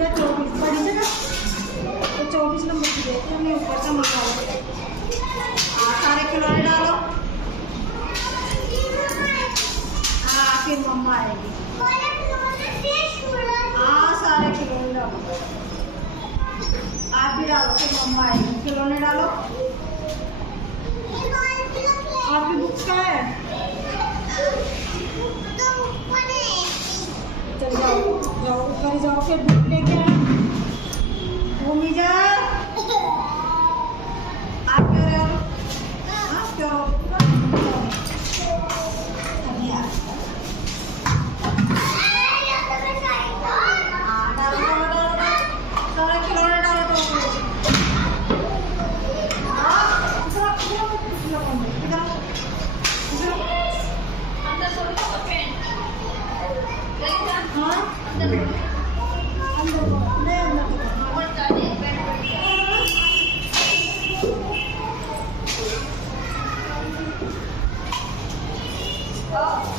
या 24 बड़ी जगह तो 24 नंबर की देते हमें ऊपर से मंगवा सारे खिलौने डालो। हाँ फिर मम्मा आएगी। हाँ सारे खिलौने डालो, आप भी डालो फिर मम्मा आएगी। खिलौने डालो। आपकी बुक्स का है? चल जाओ जाओ ऊपर जाओ फिर बुक लेके आए। भूमि जा आप क्यों रहे हो? हाँ क्यों Oh.